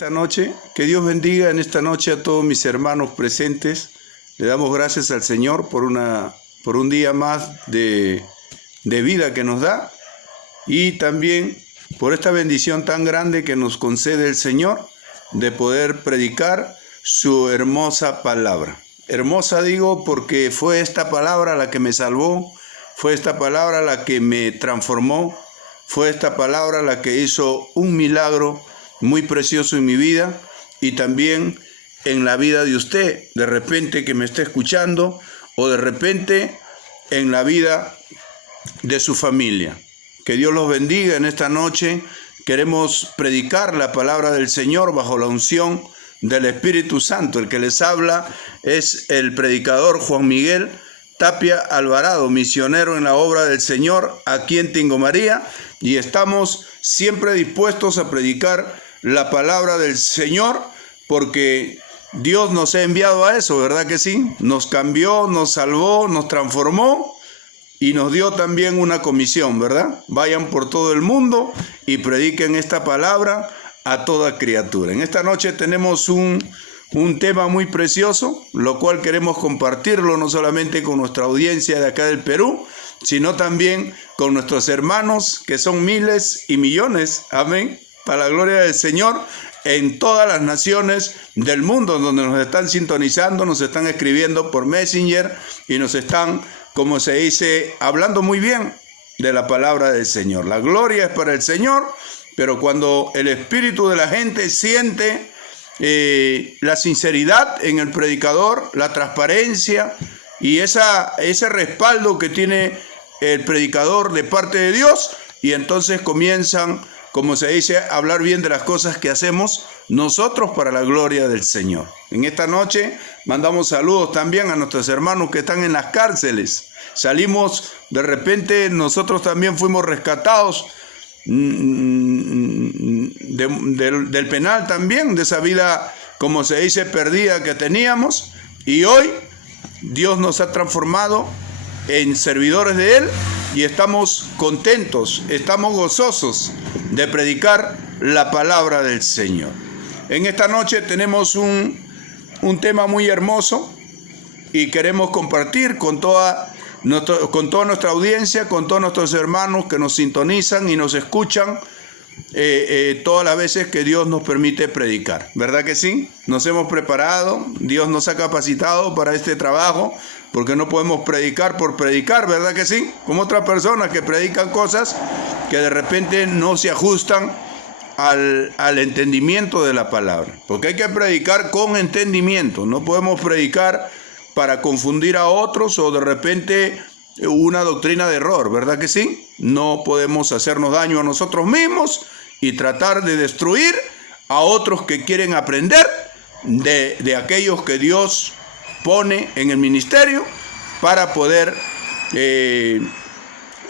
Esta noche, que Dios bendiga en esta noche a todos mis hermanos presentes. Le damos gracias al Señor por un día más de vida que nos da y también por esta bendición tan grande que nos concede el Señor de poder predicar su hermosa palabra. Hermosa digo porque fue esta palabra la que me salvó, fue esta palabra la que me transformó, fue esta palabra la que hizo un milagro muy precioso en mi vida y también en la vida de usted, de repente que me esté escuchando o de repente en la vida de su familia. Que Dios los bendiga en esta noche. Queremos predicar la palabra del Señor bajo la unción del Espíritu Santo. El que les habla es el predicador Juan Miguel Tapia Alvarado, misionero en la obra del Señor aquí en Tingo María, y estamos siempre dispuestos a predicar la palabra del Señor porque Dios nos ha enviado a eso, ¿verdad que sí? Nos cambió, nos salvó, nos transformó y nos dio también una comisión, ¿verdad? Vayan por todo el mundo y prediquen esta palabra a toda criatura. En esta noche tenemos un tema muy precioso, lo cual queremos compartirlo no solamente con nuestra audiencia de acá del Perú, sino también con nuestros hermanos que son miles y millones, amén, para la gloria del Señor, en todas las naciones del mundo donde nos están sintonizando, nos están escribiendo por Messenger y nos están, como se dice, hablando muy bien de la palabra del Señor. La gloria es para el Señor, pero cuando el espíritu de la gente siente la sinceridad en el predicador, la transparencia y ese respaldo que tiene el predicador de parte de Dios, y entonces comienzan, como se dice, a hablar bien de las cosas que hacemos nosotros para la gloria del Señor. En esta noche mandamos saludos también a nuestros hermanos que están en las cárceles. Salimos, de repente nosotros también fuimos rescatados del penal también, de esa vida, como se dice, perdida que teníamos, y hoy Dios nos ha transformado en servidores de Él y estamos contentos, estamos gozosos de predicar la palabra del Señor. En esta noche tenemos un tema muy hermoso y queremos compartir con toda nuestra audiencia, con todos nuestros hermanos que nos sintonizan y nos escuchan todas las veces que Dios nos permite predicar. ¿Verdad que sí? Nos hemos preparado, Dios nos ha capacitado para este trabajo, porque no podemos predicar por predicar, ¿verdad que sí? Como otras personas que predican cosas que de repente no se ajustan al entendimiento de la palabra. Porque hay que predicar con entendimiento, no podemos predicar para confundir a otros o de repente una doctrina de error, ¿verdad que sí? No podemos hacernos daño a nosotros mismos y tratar de destruir a otros que quieren aprender de aquellos que Dios pone en el ministerio para poder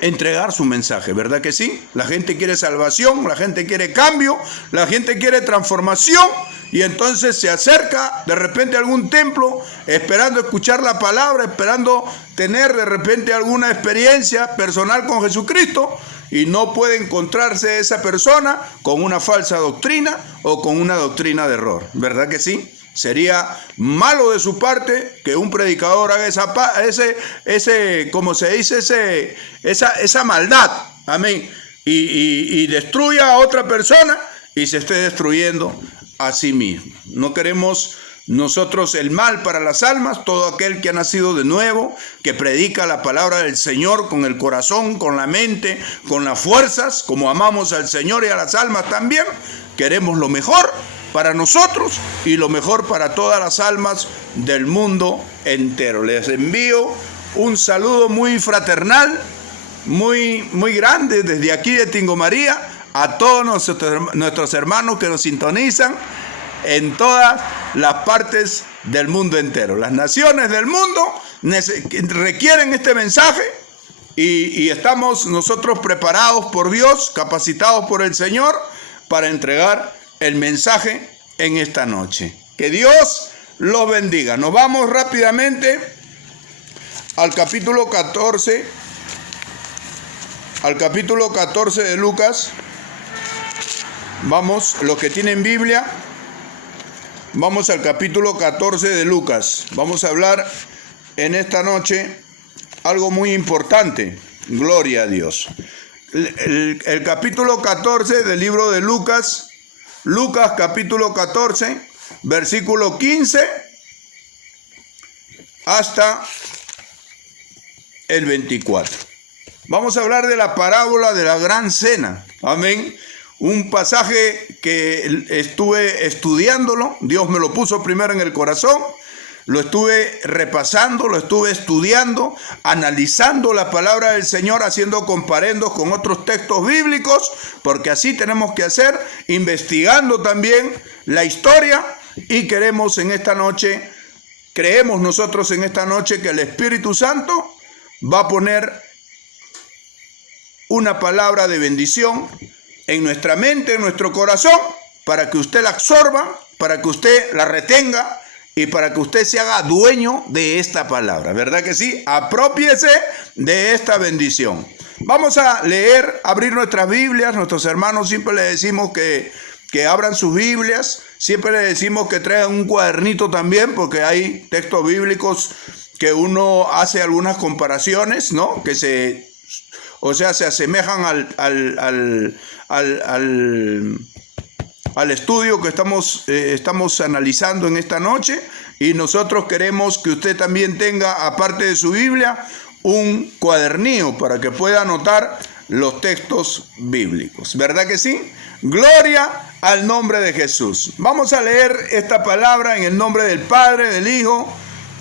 entregar su mensaje, ¿verdad que sí? La gente quiere salvación, la gente quiere cambio, la gente quiere transformación, y entonces se acerca de repente a algún templo esperando escuchar la palabra, esperando tener de repente alguna experiencia personal con Jesucristo, y no puede encontrarse esa persona con una falsa doctrina o con una doctrina de error, ¿verdad que sí? Sería malo de su parte que un predicador haga esa maldad, amén, y destruya a otra persona y se esté destruyendo a sí mismo. No queremos nosotros el mal para las almas. Todo aquel que ha nacido de nuevo, que predica la palabra del Señor con el corazón, con la mente, con las fuerzas, como amamos al Señor y a las almas también, queremos lo mejor para nosotros y lo mejor para todas las almas del mundo entero. Les envío un saludo muy fraternal, muy grande desde aquí de Tingo María a todos nuestros hermanos que nos sintonizan en todas las partes del mundo entero. Las naciones del mundo requieren este mensaje y estamos nosotros preparados por Dios, capacitados por el Señor para entregar el mensaje en esta noche. Que Dios los bendiga. Nos vamos rápidamente al capítulo 14. Al capítulo 14 de Lucas. Vamos, los que tienen Biblia, Vamos al capítulo 14 de Lucas. Vamos a hablar en esta noche algo muy importante. Gloria a Dios. El capítulo 14 del libro de Lucas, Lucas capítulo 14, versículo 15 hasta el 24. Vamos a hablar de la parábola de la gran cena. Amén. Un pasaje que estuve estudiándolo. Dios me lo puso primero en el corazón. Lo estuve repasando, lo estuve estudiando, analizando la palabra del Señor, haciendo comparendos con otros textos bíblicos, porque así tenemos que hacer, investigando también la historia, y creemos nosotros en esta noche que el Espíritu Santo va a poner una palabra de bendición en nuestra mente, en nuestro corazón, para que usted la absorba, para que usted la retenga, y para que usted se haga dueño de esta palabra, ¿verdad que sí? Aprópiese de esta bendición. Vamos a leer, abrir nuestras Biblias. Nuestros hermanos siempre les decimos que abran sus Biblias. Siempre les decimos que traigan un cuadernito también, porque hay textos bíblicos que uno hace algunas comparaciones, ¿no? Que se asemejan al estudio que estamos analizando en esta noche, y nosotros queremos que usted también tenga, aparte de su Biblia, un cuadernillo para que pueda anotar los textos bíblicos, ¿verdad que sí? Gloria al nombre de Jesús. Vamos a leer esta palabra en el nombre del Padre, del Hijo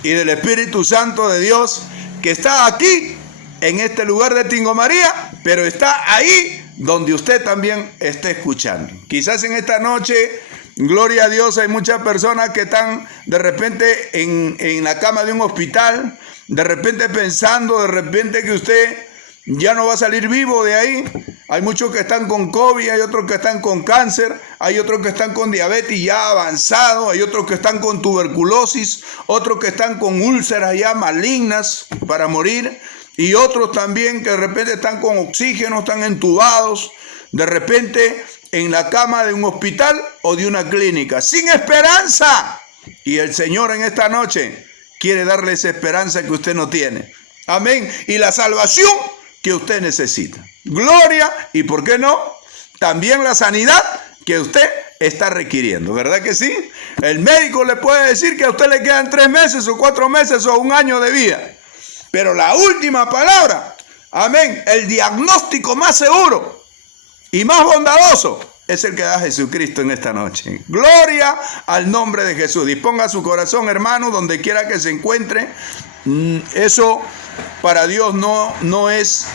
y del Espíritu Santo de Dios, que está aquí en este lugar de Tingo María, pero está ahí donde usted también está escuchando. Quizás en esta noche, gloria a Dios, hay muchas personas que están de repente en la cama de un hospital, de repente pensando, de repente que usted ya no va a salir vivo de ahí. Hay muchos que están con COVID, hay otros que están con cáncer, hay otros que están con diabetes ya avanzado, hay otros que están con tuberculosis, otros que están con úlceras ya malignas para morir, y otros también que de repente están con oxígeno, están entubados, de repente en la cama de un hospital o de una clínica, sin esperanza. Y el Señor en esta noche quiere darle esa esperanza que usted no tiene. Amén. Y la salvación que usted necesita. Gloria, y ¿por qué no? También la sanidad que usted está requiriendo, ¿verdad que sí? El médico le puede decir que a usted le quedan 3 meses o 4 meses o 1 año de vida. Pero la última palabra, amén, el diagnóstico más seguro y más bondadoso es el que da Jesucristo en esta noche. Gloria al nombre de Jesús. Disponga su corazón, hermano, donde quiera que se encuentre. Eso para Dios no es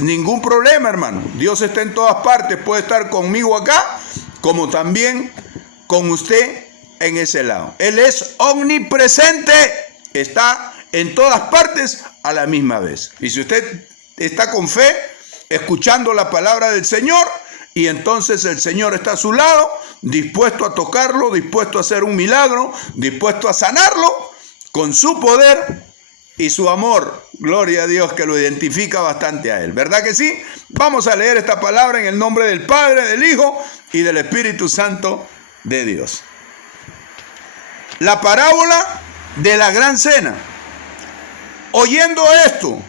ningún problema, hermano. Dios está en todas partes. Puede estar conmigo acá, como también con usted en ese lado. Él es omnipresente. Está en todas partes a la misma vez. Y si usted está con fe, escuchando la palabra del Señor, y entonces el Señor está a su lado, dispuesto a tocarlo, dispuesto a hacer un milagro, dispuesto a sanarlo con su poder y su amor. Gloria a Dios, que lo identifica bastante a Él. ¿Verdad que sí? Vamos a leer esta palabra en el nombre del Padre, del Hijo y del Espíritu Santo de Dios. La parábola de la gran cena. Oyendo esto,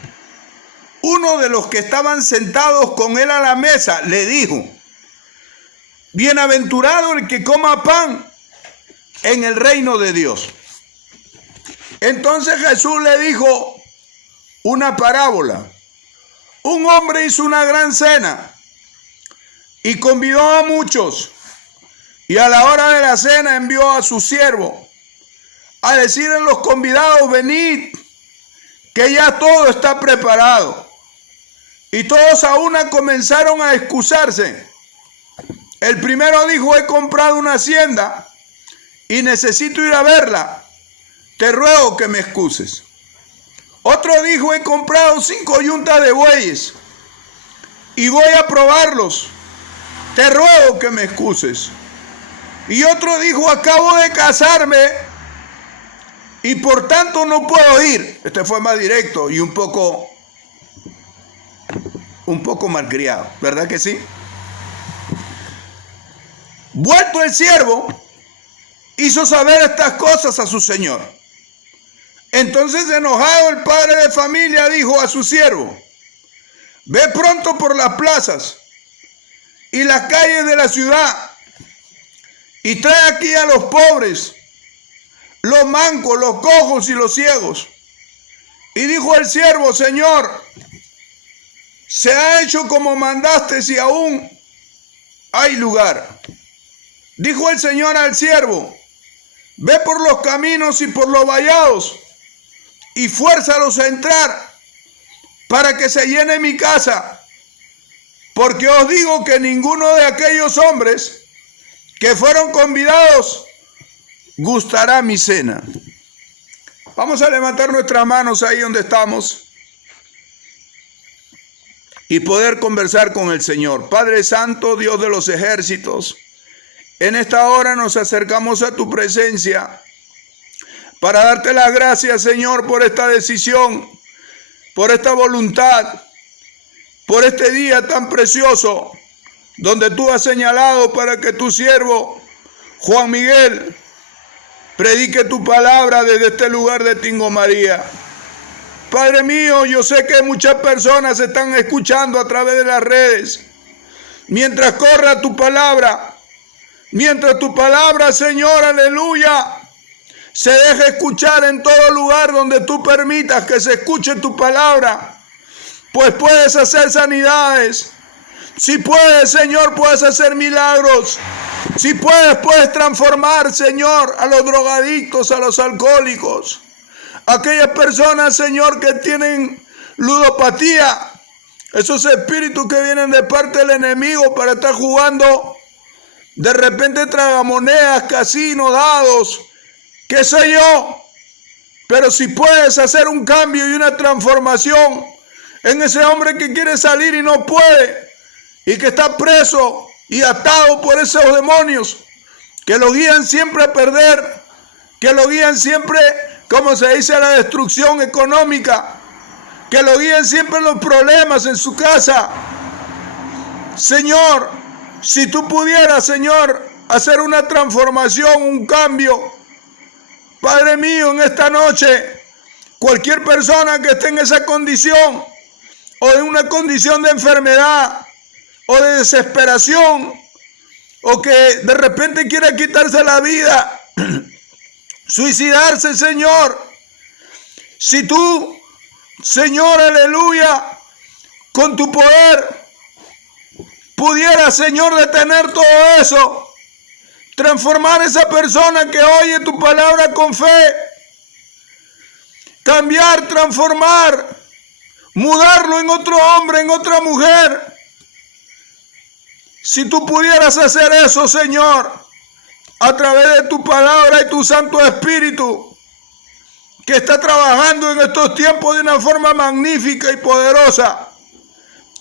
uno de los que estaban sentados con él a la mesa le dijo: bienaventurado el que coma pan en el reino de Dios. Entonces Jesús le dijo una parábola. Un hombre hizo una gran cena y convidó a muchos, y a la hora de la cena envió a su siervo a decir a los convidados: venid, que ya todo está preparado. Y todos a una comenzaron a excusarse. El primero dijo: he comprado una hacienda y necesito ir a verla. Te ruego que me excuses. Otro dijo: he comprado 5 yuntas de bueyes y voy a probarlos. Te ruego que me excuses. Y otro dijo: acabo de casarme y por tanto no puedo ir. Este fue más directo y un poco malcriado, ¿verdad que sí? Vuelto el siervo, hizo saber estas cosas a su señor. Entonces, enojado, el padre de familia dijo a su siervo: ve pronto por las plazas y las calles de la ciudad y trae aquí a los pobres, los mancos, los cojos y los ciegos. Y dijo el siervo: Señor, se ha hecho como mandaste y aún hay lugar. Dijo el Señor al siervo: ve por los caminos y por los vallados y fuérzalos a entrar para que se llene mi casa, porque os digo que ninguno de aquellos hombres que fueron convidados gustará mi cena. Vamos a levantar nuestras manos ahí donde estamos y poder conversar con el Señor. Padre Santo, Dios de los ejércitos, en esta hora nos acercamos a tu presencia para darte las gracias, Señor, por esta decisión, por esta voluntad, por este día tan precioso, donde tú has señalado para que tu siervo, Juan Miguel, predique tu palabra desde este lugar de Tingo María. Padre mío, yo sé que muchas personas están escuchando a través de las redes. Mientras corra tu palabra, Señor, aleluya, se deje escuchar en todo lugar donde tú permitas que se escuche tu palabra, pues puedes hacer sanidades. Si puedes, Señor, puedes hacer milagros. Si puedes transformar, Señor, a los drogadictos, a los alcohólicos. Aquellas personas, Señor, que tienen ludopatía. Esos espíritus que vienen de parte del enemigo para estar jugando de repente tragamonedas, casinos, dados, qué sé yo. Pero si puedes hacer un cambio y una transformación en ese hombre que quiere salir y no puede, y que está preso y atado por esos demonios que lo guían siempre a perder, que lo guían siempre, como se dice, a la destrucción económica, que lo guían siempre en los problemas en su casa. Señor, si tú pudieras, Señor, hacer una transformación, un cambio, Padre mío, en esta noche, cualquier persona que esté en esa condición, o en una condición de enfermedad, o de desesperación, o que de repente quiera quitarse la vida, suicidarse, Señor. Si tú, Señor, aleluya, con tu poder, pudieras, Señor, detener todo eso, transformar a esa persona que oye tu palabra con fe, cambiar, transformar, mudarlo en otro hombre, en otra mujer. Si tú pudieras hacer eso, Señor, a través de tu palabra y tu Santo Espíritu, que está trabajando en estos tiempos de una forma magnífica y poderosa,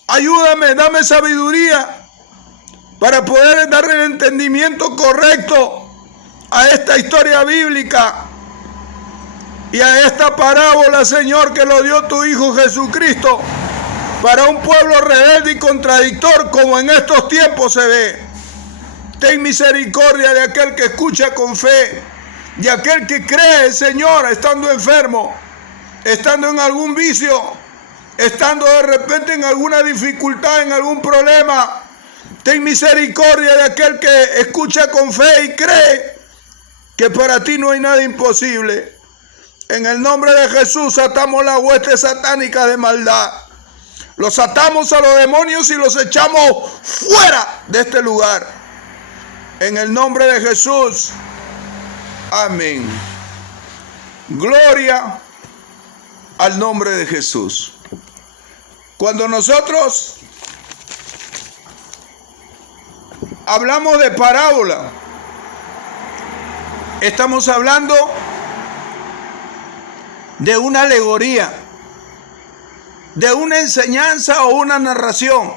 ayúdame, dame sabiduría para poder dar el entendimiento correcto a esta historia bíblica y a esta parábola, Señor, que lo dio tu Hijo Jesucristo para un pueblo rebelde y contradictor como en estos tiempos se ve. Ten misericordia de aquel que escucha con fe, de aquel que cree, Señor, estando enfermo, estando en algún vicio, estando de repente en alguna dificultad, en algún problema. Ten misericordia de aquel que escucha con fe y cree que para ti no hay nada imposible. En el nombre de Jesús atamos las huestes satánicas de maldad. Los atamos a los demonios y los echamos fuera de este lugar. En el nombre de Jesús. Amén. Gloria al nombre de Jesús. Cuando nosotros hablamos de parábola, estamos hablando de una alegoría, de una enseñanza o una narración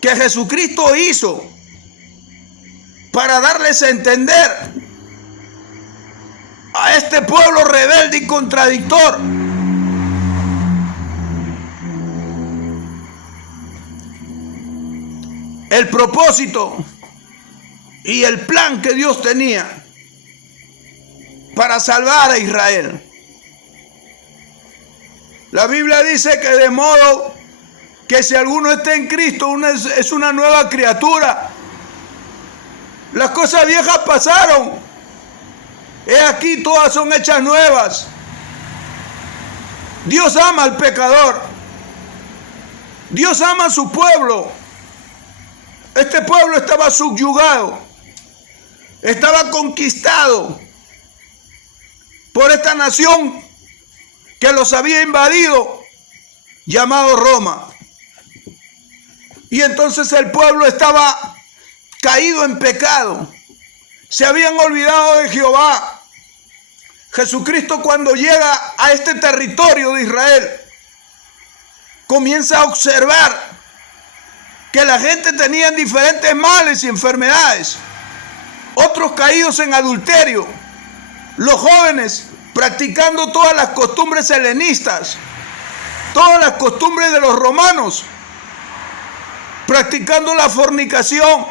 que Jesucristo hizo para darles a entender a este pueblo rebelde y contradictor el propósito y el plan que Dios tenía para salvar a Israel. La Biblia dice que de modo que si alguno está en Cristo es una nueva criatura. Las cosas viejas pasaron. He aquí todas son hechas nuevas. Dios ama al pecador. Dios ama a su pueblo. Este pueblo estaba subyugado. Estaba conquistado por esta nación que los había invadido, llamado Roma. Y entonces el pueblo estaba caído en pecado. Se habían olvidado de Jehová. Jesucristo, cuando llega a este territorio de Israel, comienza a observar que la gente tenía diferentes males y enfermedades. Otros caídos en adulterio. Los jóvenes practicando todas las costumbres helenistas, todas las costumbres de los romanos, practicando la fornicación,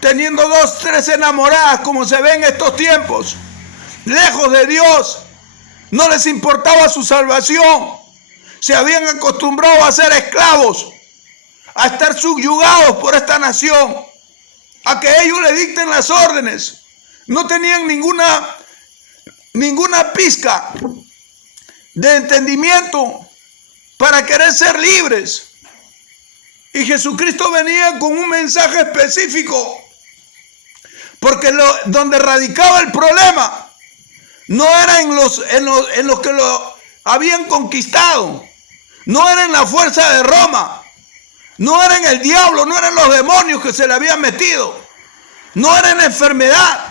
teniendo 2, 3 enamoradas como se ve en estos tiempos, lejos de Dios. No les importaba su salvación. Se habían acostumbrado a ser esclavos, a estar subyugados por esta nación, a que ellos le dicten las órdenes. No tenían ninguna pizca de entendimiento para querer ser libres. Y Jesucristo venía con un mensaje específico, porque donde radicaba el problema no era en los que lo habían conquistado, no era en la fuerza de Roma, no era en el diablo, no eran los demonios que se le habían metido, no era en la enfermedad,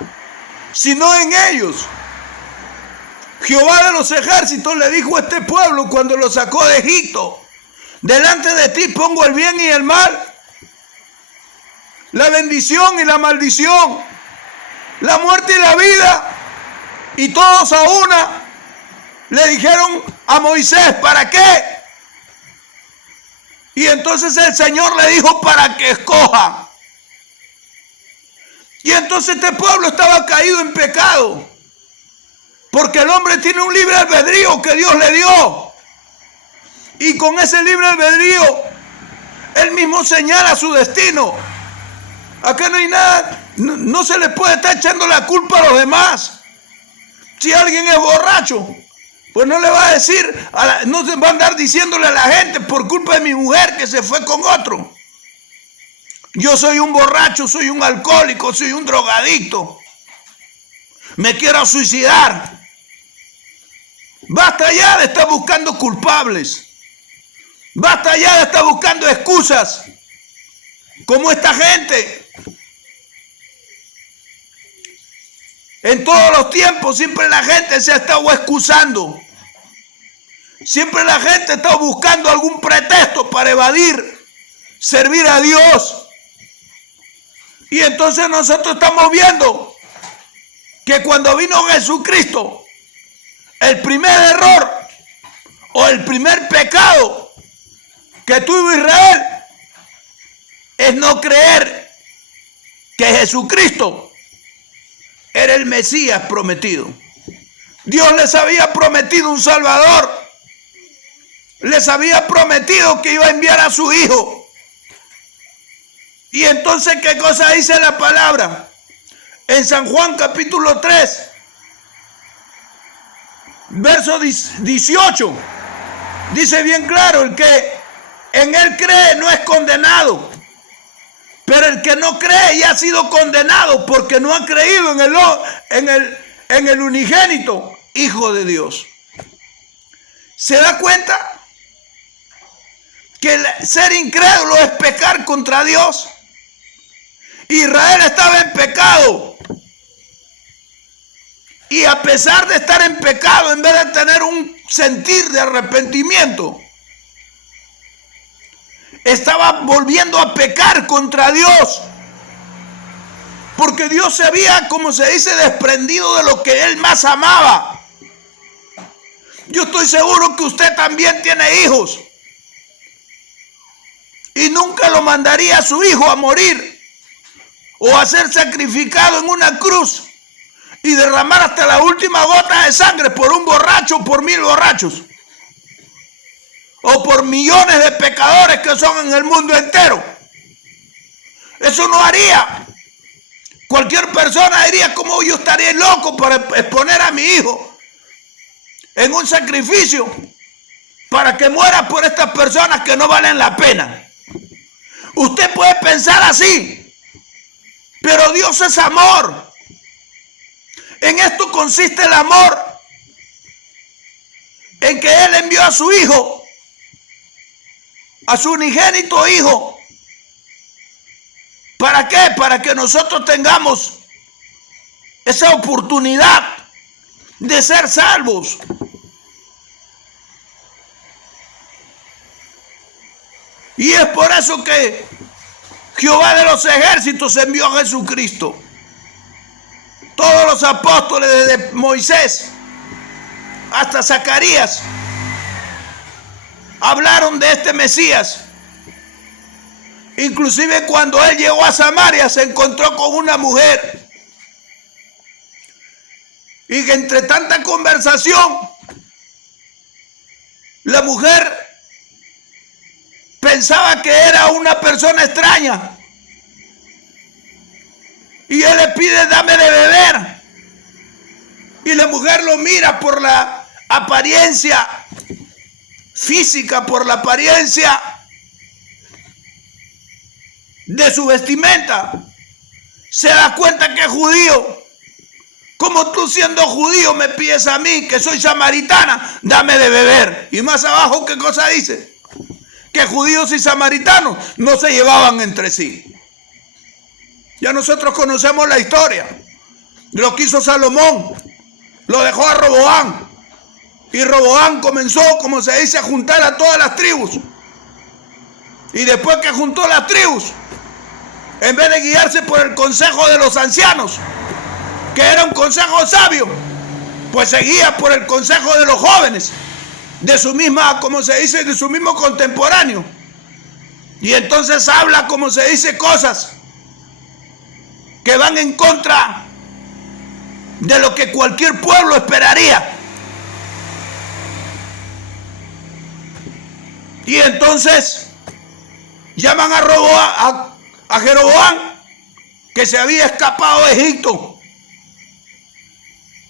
sino en ellos. Jehová de los ejércitos le dijo a este pueblo cuando lo sacó de Egipto: delante de ti pongo el bien y el mal, la bendición y la maldición, la muerte y la vida. Y todos a una le dijeron a Moisés: ¿para qué? Y entonces el Señor le dijo: para que escojan. Y entonces este pueblo estaba caído en pecado, porque el hombre tiene un libre albedrío que Dios le dio. Y con ese libre albedrío, él mismo señala su destino. Acá no hay nada, no se le puede estar echando la culpa a los demás. Si alguien es borracho, pues no le va a decir, no se va a andar diciéndole a la gente: por culpa de mi mujer que se fue con otro. Yo soy un borracho, soy un alcohólico, soy un drogadicto, me quiero suicidar. Basta ya de estar buscando culpables. Basta ya de estar buscando excusas como esta gente. En todos los tiempos siempre la gente se ha estado excusando. Siempre la gente ha estado buscando algún pretexto para evadir servir a Dios. Y entonces nosotros estamos viendo que cuando vino Jesucristo, el primer error o el primer pecado que tuvo Israel es no creer que Jesucristo era el Mesías prometido. Dios les había prometido un Salvador. Les había prometido que iba a enviar a su Hijo. Y entonces, ¿qué cosa dice la palabra? En San Juan capítulo 3, verso 18, dice bien claro: el que en él cree no es condenado, pero el que no cree ya ha sido condenado, porque no ha creído en el unigénito Hijo de Dios. ¿Se da cuenta que el ser incrédulo es pecar contra Dios? Israel estaba en pecado, y a pesar de estar en pecado, en vez de tener un sentir de arrepentimiento, estaba volviendo a pecar contra Dios, porque Dios se había, como se dice, desprendido de lo que Él más amaba. Yo estoy seguro que usted también tiene hijos, y nunca lo mandaría a su hijo a morir o a ser sacrificado en una cruz y derramar hasta la última gota de sangre por un borracho o por 1000 borrachos, o por millones de pecadores que son en el mundo entero. Eso no haría. Cualquier persona diría: ¿cómo yo estaría loco para exponer a mi hijo en un sacrificio para que muera por estas personas que no valen la pena? Usted puede pensar así, pero Dios es amor. En esto consiste el amor, en que Él envió a su Hijo, a su unigénito Hijo. ¿Para qué? Para que nosotros tengamos esa oportunidad de ser salvos. Y es por eso que Jehová de los ejércitos envió a Jesucristo. Todos los apóstoles, desde Moisés hasta Zacarías, hablaron de este Mesías. Inclusive cuando él llegó a Samaria se encontró con una mujer, y que entre tanta conversación la mujer pensaba que era una persona extraña, y él le pide: dame de beber. Y la mujer lo mira por la apariencia física, por la apariencia de su vestimenta. Se da cuenta que es judío. Como tú, siendo judío, me pides a mí, que soy samaritana, dame de beber? Y más abajo, ¿qué cosa dice? Que judíos y samaritanos no se llevaban entre sí. Ya nosotros conocemos la historia. Lo que hizo Salomón, lo dejó a Roboam. Y Roboam comenzó, como se dice, a juntar a todas las tribus. Y después que juntó las tribus, en vez de guiarse por el consejo de los ancianos, que era un consejo sabio, pues se guía por el consejo de los jóvenes, de su misma, como se dice, de su mismo contemporáneo. Y entonces habla, como se dice, cosas que van en contra de lo que cualquier pueblo esperaría. Y entonces llaman a Jeroboam, que se había escapado de Egipto,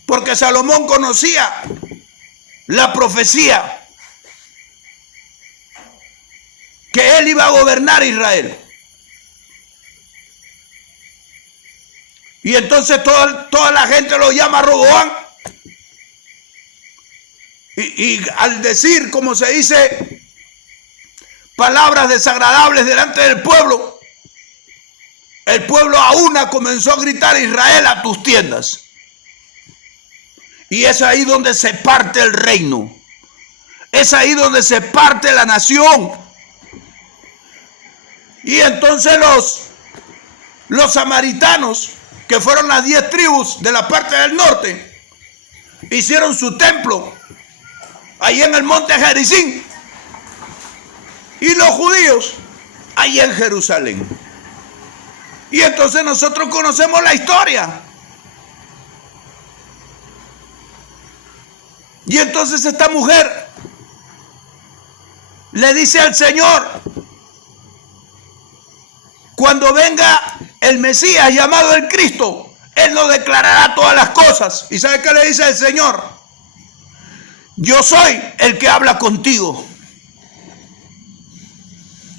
porque Salomón conocía la profecía que él iba a gobernar Israel. Y entonces toda la gente lo llama Roboam. Y al decir, como se dice, palabras desagradables delante del pueblo, el pueblo a una comenzó a gritar: Israel, a tus tiendas. Y es ahí donde se parte el reino. Es ahí donde se parte la nación. Y entonces los samaritanos, que fueron las 10 tribus de la parte del norte, hicieron su templo ahí en el monte Gerizim, y los judíos ahí en Jerusalén. Y entonces nosotros conocemos la historia. Y entonces esta mujer le dice al Señor: cuando venga el Mesías llamado el Cristo, Él nos declarará todas las cosas. ¿Y sabe qué le dice el Señor? Yo soy el que habla contigo.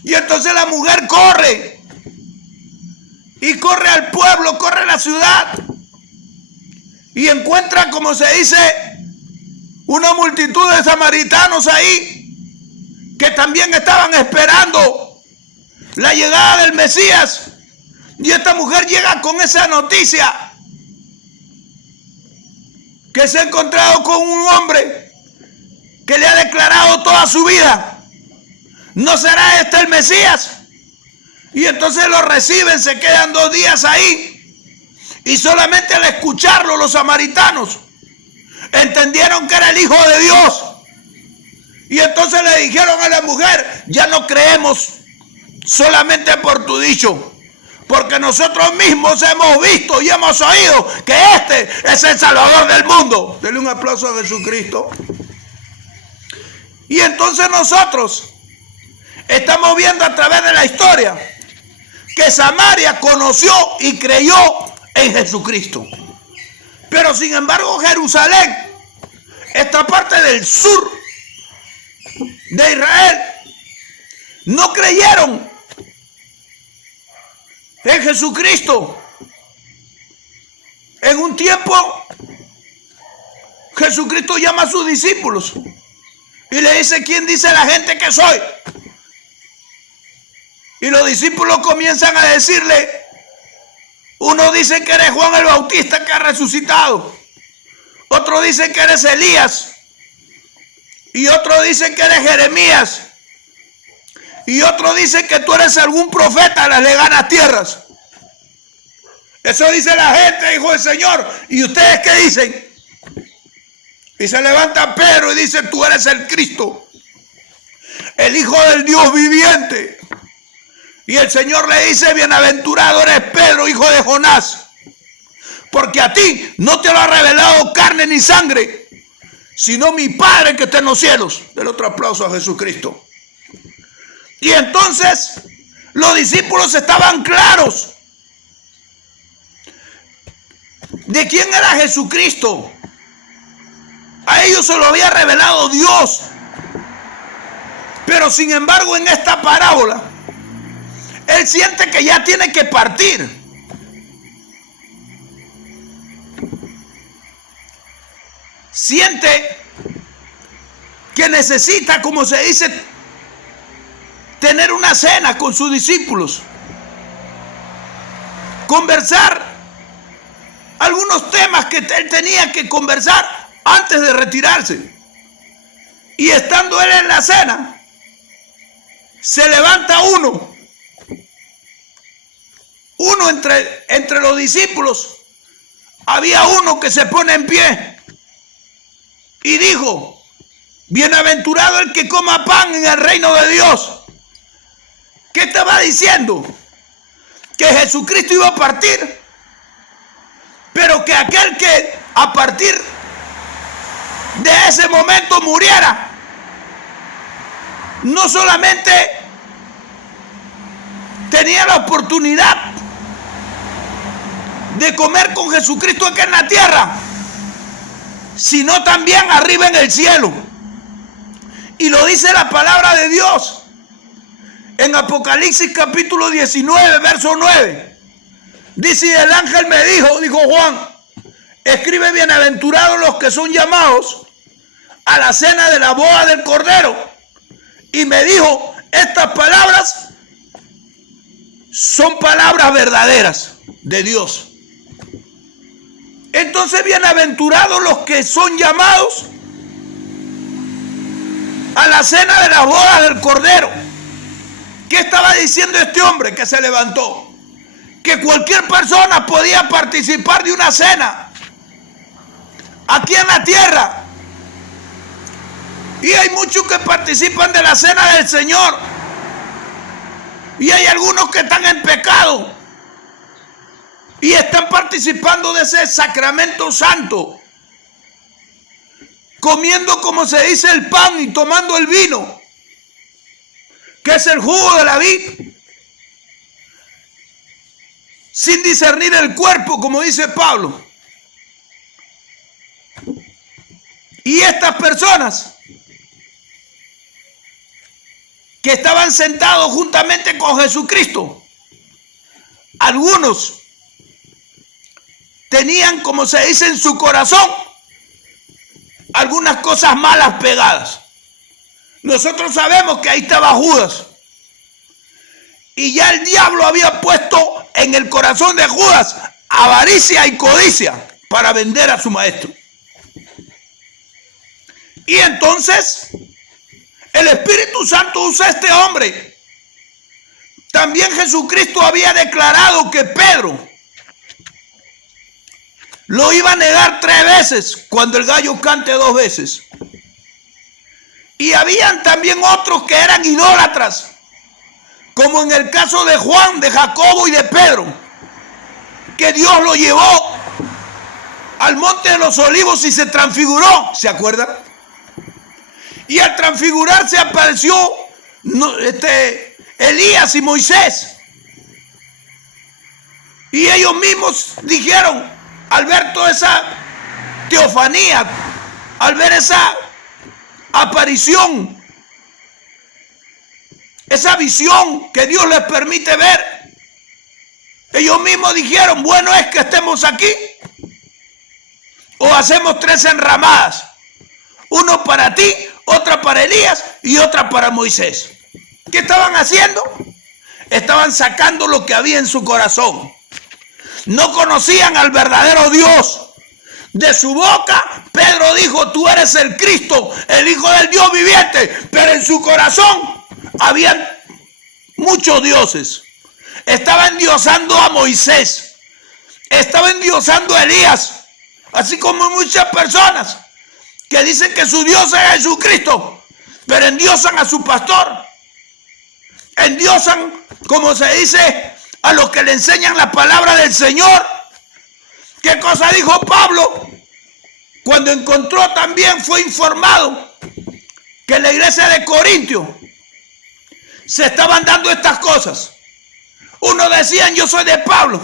Y entonces la mujer corre. Y corre al pueblo, corre a la ciudad. Y encuentra, como se dice, una multitud de samaritanos ahí, que también estaban esperando la llegada del Mesías. Y esta mujer llega con esa noticia, que se ha encontrado con un hombre que le ha declarado toda su vida: ¿no será este el Mesías? Y entonces lo reciben, se quedan 2 días ahí. Y solamente al escucharlo, los samaritanos entendieron que era el Hijo de Dios. Y entonces le dijeron a la mujer: ya no creemos solamente por tu dicho, porque nosotros mismos hemos visto y hemos oído que este es el Salvador del mundo. Denle un aplauso a Jesucristo. Y entonces nosotros estamos viendo a través de la historia que Samaria conoció y creyó en Jesucristo. Pero sin embargo Jerusalén, esta parte del sur de Israel, no creyeron en Jesucristo. En un tiempo Jesucristo llama a sus discípulos y le dice: ¿quién dice la gente que soy? Y los discípulos comienzan a decirle: uno dice que eres Juan el Bautista que ha resucitado, otro dice que eres Elías, y otro dice que eres Jeremías, y otro dice que tú eres algún profeta de las lejanas tierras. Eso dice la gente, hijo del Señor. ¿Y ustedes qué dicen? Y se levanta Pedro y dice: tú eres el Cristo, el Hijo del Dios viviente. Y el Señor le dice: bienaventurado eres Pedro, hijo de Jonás, porque a ti no te lo ha revelado carne ni sangre, sino mi Padre que está en los cielos. Del otro aplauso a Jesucristo. Y entonces los discípulos estaban claros de quién era Jesucristo. A ellos se lo había revelado Dios. Pero sin embargo, en esta parábola, él siente que ya tiene que partir. Siente que necesita, como se dice, tener una cena con sus discípulos, conversar algunos temas que él tenía que conversar antes de retirarse. Y estando él en la cena, se levanta uno entre los discípulos. Había uno que se pone en pie y dijo: bienaventurado el que coma pan en el reino de Dios. ¿Qué estaba diciendo? Que Jesucristo iba a partir, pero que aquel que a partir de ese momento muriera, no solamente tenía la oportunidad de comer con Jesucristo aquí en la tierra, sino también arriba en el cielo. Y lo dice la palabra de Dios en Apocalipsis capítulo 19, verso 9. Dice: y el ángel me dijo Juan, escribe: bienaventurados los que son llamados a la cena de la boda del Cordero. Y me dijo: estas palabras son palabras verdaderas de Dios. Entonces, bienaventurados los que son llamados a la cena de las bodas del Cordero. ¿Qué estaba diciendo este hombre que se levantó? Que cualquier persona podía participar de una cena aquí en la tierra. Y hay muchos que participan de la cena del Señor. Y hay algunos que están en pecado y están participando de ese sacramento santo, comiendo, como se dice, el pan y tomando el vino, que es el jugo de la vid, sin discernir el cuerpo, como dice Pablo. Y estas personas que estaban sentados juntamente con Jesucristo, algunos tenían, como se dice, en su corazón algunas cosas malas pegadas. Nosotros sabemos que ahí estaba Judas, y ya el diablo había puesto en el corazón de Judas avaricia y codicia para vender a su maestro. Y entonces el Espíritu Santo usa a este hombre. También Jesucristo había declarado que Pedro lo iba a negar 3 veces cuando el gallo cante 2 veces. Y habían también otros que eran idólatras, como en el caso de Juan, de Jacobo y de Pedro, que Dios lo llevó al monte de los olivos y se transfiguró, ¿se acuerdan? Y al transfigurarse apareció Elías y Moisés. Y ellos mismos dijeron, al ver toda esa teofanía, al ver esa aparición, esa visión que Dios les permite ver, ellos mismos dijeron, bueno es que estemos aquí, o hacemos 3 enramadas, uno para ti, otra para Elías y otra para Moisés. ¿Qué estaban haciendo? Estaban sacando lo que había en su corazón. No conocían al verdadero Dios. De su boca, Pedro dijo, tú eres el Cristo, el Hijo del Dios viviente. Pero en su corazón habían muchos dioses. Estaba endiosando a Moisés. Estaba endiosando a Elías. Así como muchas personas que dicen que su Dios es Jesucristo, pero endiosan a su pastor. Endiosan, como se dice, a los que le enseñan la palabra del Señor. ¿Qué cosa dijo Pablo? Cuando encontró también, fue informado que en la iglesia de Corintio se estaban dando estas cosas. Unos decían, yo soy de Pablo.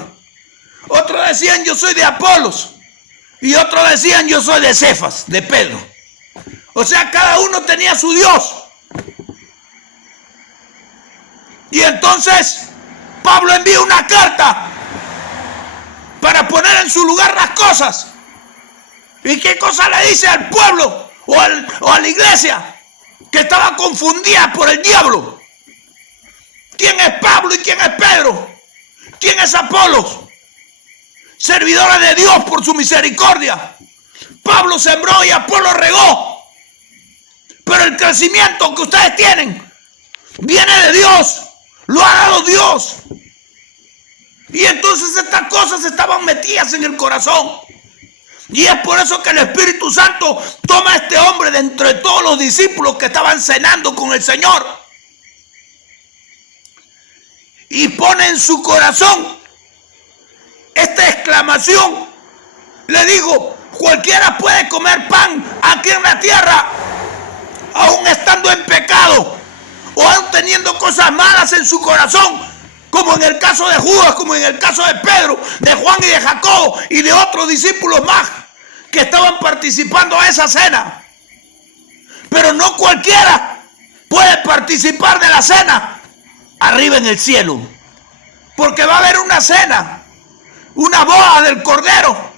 Otros decían, yo soy de Apolos. Y otros decían, yo soy de Cefas, de Pedro. O sea, cada uno tenía su Dios. Y entonces Pablo envía una carta para poner en su lugar las cosas. ¿Y qué cosa le dice al pueblo o a la iglesia que estaba confundida por el diablo? ¿Quién es Pablo y quién es Pedro? ¿Quién es Apolos? Servidores de Dios por su misericordia. Pablo sembró y Apolo regó. Pero el crecimiento que ustedes tienen viene de Dios. Lo ha dado Dios. Y entonces estas cosas estaban metidas en el corazón. Y es por eso que el Espíritu Santo toma a este hombre de entre todos los discípulos que estaban cenando con el Señor y pone en su corazón esta exclamación. Le digo, cualquiera puede comer pan aquí en la tierra, aún estando en pecado o aún teniendo cosas malas en su corazón, como en el caso de Judas, como en el caso de Pedro, de Juan y de Jacobo y de otros discípulos más que estaban participando a esa cena. Pero no cualquiera puede participar de la cena arriba en el cielo, porque va a haber una cena, una boda del Cordero,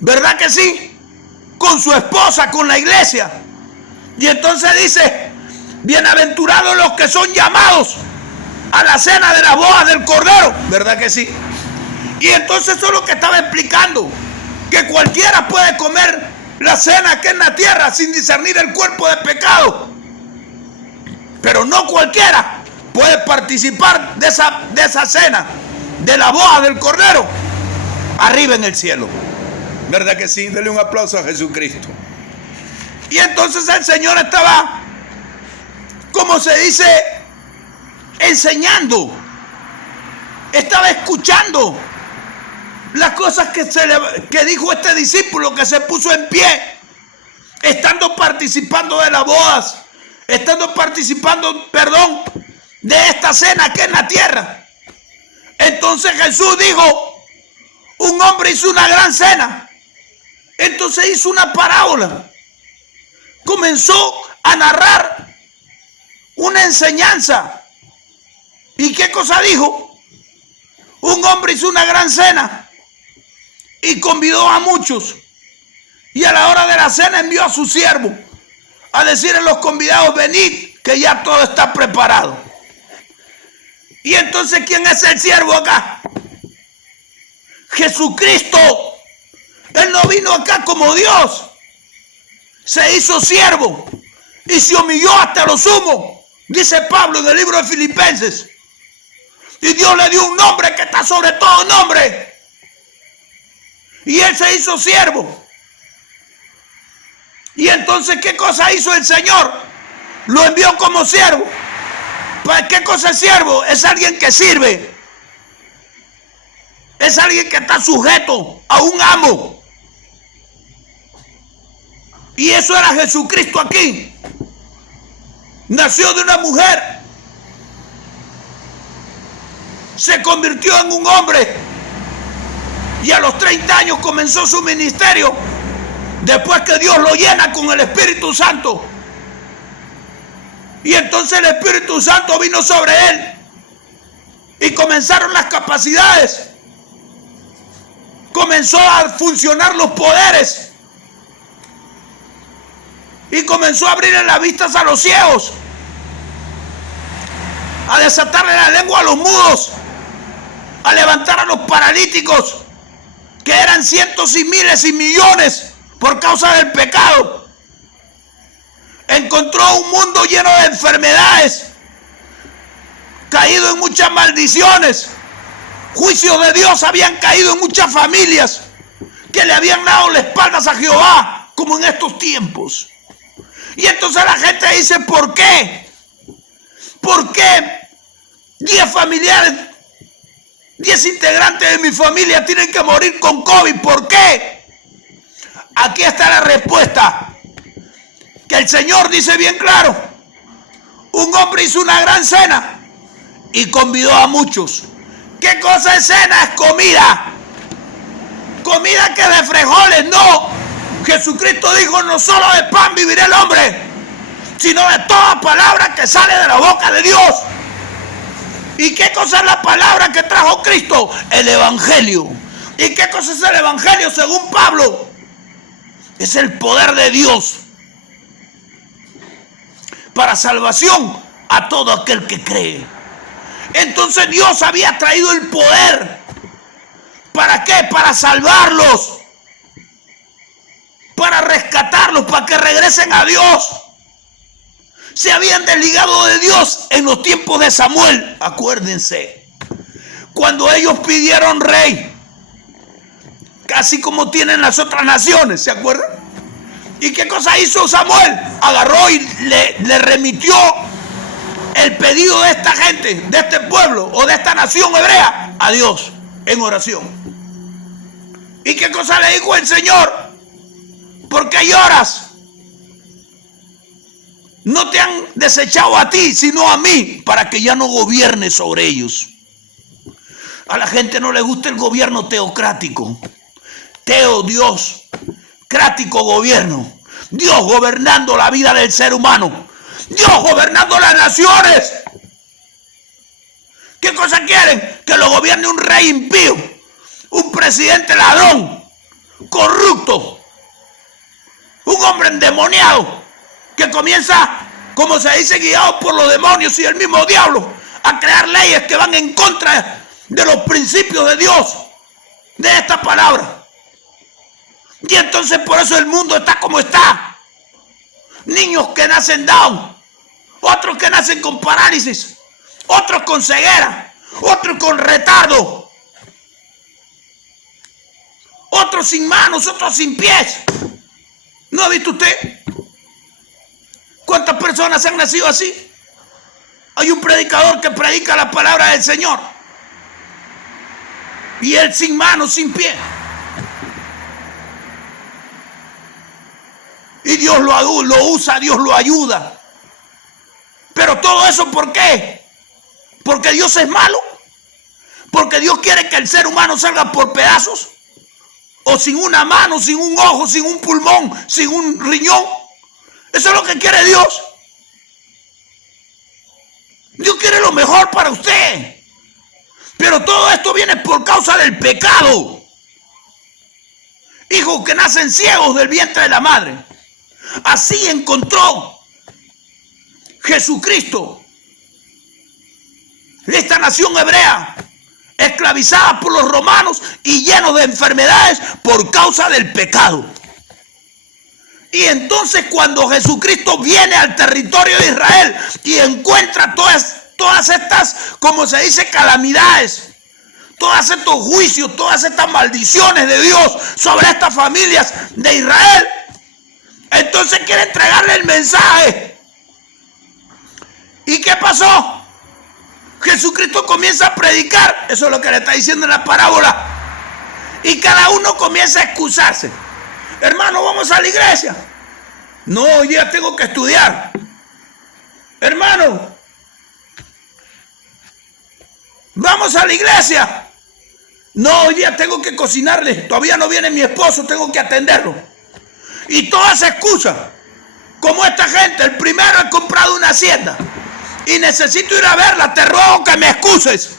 ¿verdad que sí? Con su esposa, con la iglesia. Y entonces dice, bienaventurados los que son llamados a la cena de la boda del Cordero, ¿verdad que sí? Y entonces eso es lo que estaba explicando, que cualquiera puede comer la cena que en la tierra sin discernir el cuerpo de pecado, pero no cualquiera puede participar de esa cena de la boda del Cordero arriba en el cielo, ¿verdad que sí? Dele un aplauso a Jesucristo. Y entonces el Señor estaba, como se dice, enseñando, estaba escuchando las cosas que dijo este discípulo que se puso en pie, estando participando de las bodas, de esta cena que en la tierra. Entonces Jesús dijo, un hombre hizo una gran cena. Entonces hizo una parábola. Comenzó a narrar una enseñanza. ¿Y qué cosa dijo? Un hombre hizo una gran cena y convidó a muchos. Y a la hora de la cena envió a su siervo a decirle a los convidados, venid, que ya todo está preparado. Y entonces, ¿quién es el siervo acá? Jesucristo. Él no vino acá como Dios. Se hizo siervo y se humilló hasta lo sumo, dice Pablo en el libro de Filipenses. Y Dios le dio un nombre que está sobre todo nombre. Y él se hizo siervo. Y entonces, ¿qué cosa hizo el Señor? Lo envió como siervo. ¿Para qué cosa es siervo? Es alguien que sirve. Es alguien que está sujeto a un amo. Y eso era Jesucristo aquí. Nació de una mujer. Se convirtió en un hombre. Y a los 30 años comenzó su ministerio. Después que Dios lo llena con el Espíritu Santo. Y entonces el Espíritu Santo vino sobre él. Y comenzaron las capacidades. Comenzó a funcionar los poderes. Y comenzó a abrirle las vistas a los ciegos. A desatarle la lengua a los mudos. A levantar a los paralíticos. Que eran cientos y miles y millones por causa del pecado. Encontró un mundo lleno de enfermedades. Caído en muchas maldiciones. Juicios de Dios habían caído en muchas familias que le habían dado la espalda a Jehová, como en estos tiempos. Y entonces la gente dice, ¿por qué? ¿Por qué 10 familiares, 10 integrantes de mi familia tienen que morir con COVID? ¿Por qué? Aquí está la respuesta. Que el Señor dice bien claro. Un hombre hizo una gran cena y convidó a muchos. ¿Qué cosa es cena? Es comida. Comida que de frijoles, no. Jesucristo dijo, no solo de pan vivirá el hombre, sino de toda palabra que sale de la boca de Dios. ¿Y qué cosa es la palabra que trajo Cristo? El Evangelio. ¿Y qué cosa es el Evangelio según Pablo? Es el poder de Dios para salvación a todo aquel que cree. Entonces Dios había traído el poder. ¿Para qué? Para salvarlos. Para rescatarlos, para que regresen a Dios. Se habían desligado de Dios en los tiempos de Samuel. Acuérdense. Cuando ellos pidieron rey. Casi como tienen las otras naciones. ¿Se acuerdan? ¿Y qué cosa hizo Samuel? Agarró y le remitió el pedido de esta gente, de este pueblo o de esta nación hebrea a Dios en oración. ¿Y qué cosa le dijo el Señor? ¿Por qué lloras? No te han desechado a ti, sino a mí, para que ya no gobiernes sobre ellos. A la gente no le gusta el gobierno teocrático. Dios, crático gobierno. Dios gobernando la vida del ser humano. Dios gobernando las naciones. ¿Qué cosa quieren? Que lo gobierne un rey impío, un presidente ladrón, corrupto, un hombre endemoniado que comienza, como se dice, guiado por los demonios y el mismo diablo, a crear leyes que van en contra de los principios de Dios, de esta palabra. Y entonces por eso el mundo está como está. Niños que nacen down, otros que nacen con parálisis, otros con ceguera, otros con retardo, otros sin manos, otros sin pies. ¿No ha visto usted cuántas personas han nacido así? Hay un predicador que predica la palabra del Señor y él sin manos, sin pies. Y Dios lo usa, Dios lo ayuda. Pero todo eso, ¿por qué? ¿Porque Dios es malo? ¿Porque Dios quiere que el ser humano salga por pedazos? ¿O sin una mano, sin un ojo, sin un pulmón, sin un riñón? ¿Eso es lo que quiere Dios? Dios quiere lo mejor para usted. Pero todo esto viene por causa del pecado. Hijos que nacen ciegos del vientre de la madre. Así encontró Jesucristo esta nación hebrea, esclavizada por los romanos y llenos de enfermedades por causa del pecado. Y entonces cuando Jesucristo viene al territorio de Israel y encuentra todas estas, como se dice, calamidades, todos estos juicios, todas estas maldiciones de Dios sobre estas familias de Israel, entonces quiere entregarle el mensaje. ¿Y qué pasó? Jesucristo comienza a predicar, eso es lo que le está diciendo en la parábola, y cada uno comienza a excusarse. Hermano, vamos a la iglesia. No, hoy día tengo que estudiar. Hermano, vamos a la iglesia. No, hoy día tengo que cocinarle. Todavía no viene mi esposo, tengo que atenderlo. Y todas excusas. Como esta gente, el primero he comprado una hacienda y necesito ir a verla, te ruego que me excuses.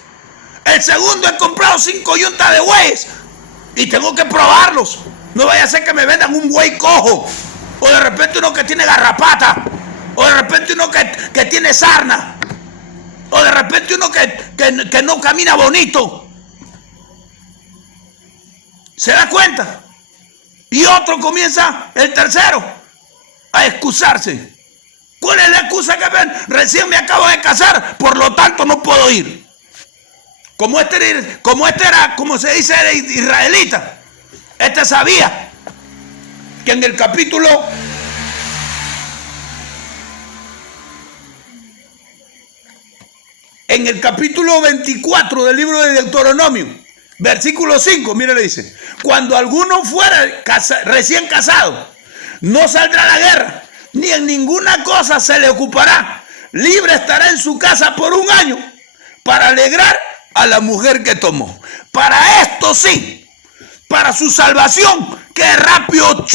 El segundo he comprado 5 yuntas de bueyes y tengo que probarlos. No vaya a ser que me vendan un buey cojo, o de repente uno que tiene garrapata, o de repente uno que tiene sarna, o de repente uno que no camina bonito. ¿Se da cuenta? Y otro comienza, el tercero, a excusarse. ¿Cuál es la excusa que ven? Recién me acabo de casar, por lo tanto no puedo ir. Como este era, como se dice, era israelita. Este sabía que en el capítulo 24 del libro de Deuteronomio, versículo 5, mire, le dice: cuando alguno fuera recién casado, no saldrá a la guerra, ni en ninguna cosa se le ocupará. Libre estará en su casa por 1 año, para alegrar a la mujer que tomó. Para esto sí, para su salvación, que rápido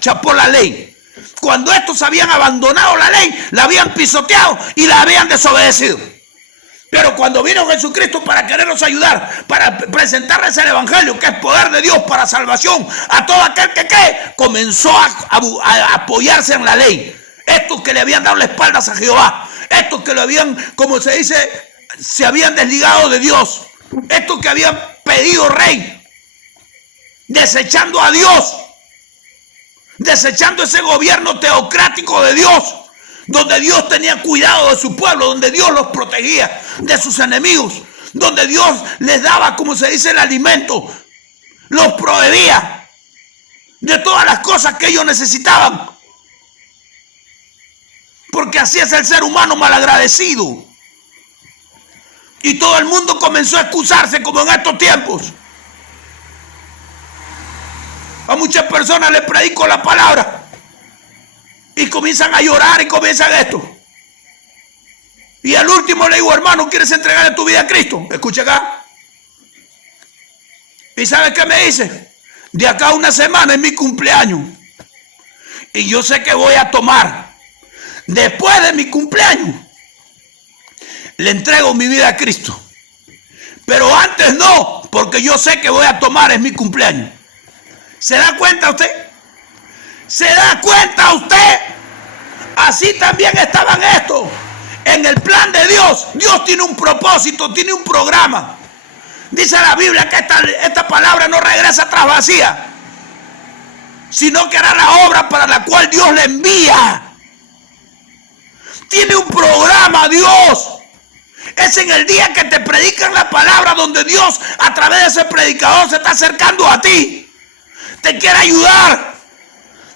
chapó la ley. Cuando estos habían abandonado la ley, la habían pisoteado y la habían desobedecido. Pero cuando vino Jesucristo para querernos ayudar, para presentarles el evangelio, que es poder de Dios para salvación a todo aquel que cree, comenzó a apoyarse en la ley. Estos que le habían dado las espaldas a Jehová, estos que lo habían, como se dice, se habían desligado de Dios, estos que habían pedido rey, desechando a Dios, desechando ese gobierno teocrático de Dios, donde Dios tenía cuidado de su pueblo, donde Dios los protegía de sus enemigos, donde Dios les daba, como se dice, el alimento, los proveía de todas las cosas que ellos necesitaban. Porque así es el ser humano malagradecido. Y todo el mundo comenzó a excusarse, como en estos tiempos. A muchas personas les predico la palabra y comienzan a llorar y comienzan esto. Y al último le digo: hermano, ¿quieres entregarle tu vida a Cristo? Escucha acá. ¿Y sabe qué me dice? De acá a 1 semana es mi cumpleaños. Y yo sé que voy a tomar. Después de mi cumpleaños, le entrego mi vida a Cristo. Pero antes no, porque yo sé que voy a tomar, es mi cumpleaños. ¿Se da cuenta usted? ¿Se da cuenta usted? Así también estaban estos. En el plan de Dios, Dios tiene un propósito, tiene un programa. Dice la Biblia que esta palabra no regresa atrás vacía, sino que hará la obra para la cual Dios le envía. Tiene un programa Dios. Es en el día que te predican la palabra donde Dios, a través de ese predicador, se está acercando a ti. Te quiere ayudar.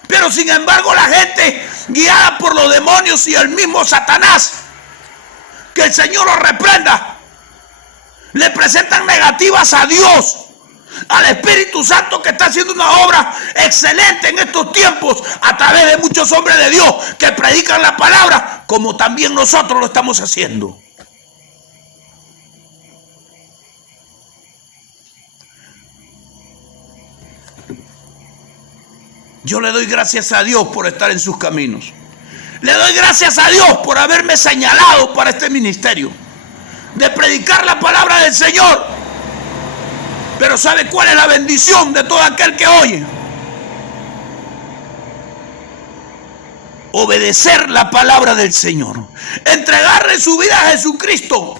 Pero sin embargo la gente, guiada por los demonios y el mismo Satanás, que el Señor los reprenda, le presentan negativas a Dios, al Espíritu Santo, que está haciendo una obra excelente en estos tiempos a través de muchos hombres de Dios que predican la palabra, como también nosotros lo estamos haciendo. Yo le doy gracias a Dios por estar en sus caminos. Le doy gracias a Dios por haberme señalado para este ministerio, de predicar la palabra del Señor. Pero ¿sabe cuál es la bendición de todo aquel que oye? Obedecer la palabra del Señor, entregarle su vida a Jesucristo,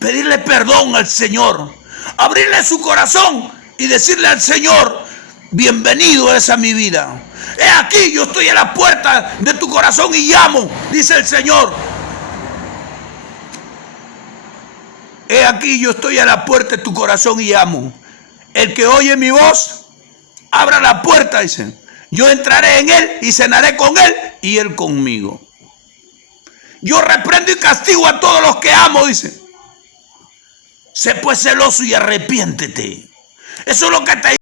pedirle perdón al Señor, abrirle su corazón y decirle al Señor: bienvenido es a mi vida. He aquí, yo estoy a la puerta de tu corazón y llamo, dice el Señor. He aquí, yo estoy a la puerta de tu corazón y llamo. El que oye mi voz, abra la puerta, dice. Yo entraré en él y cenaré con él y él conmigo. Yo reprendo y castigo a todos los que amo, dice. Sé pues celoso y arrepiéntete. Eso es lo que te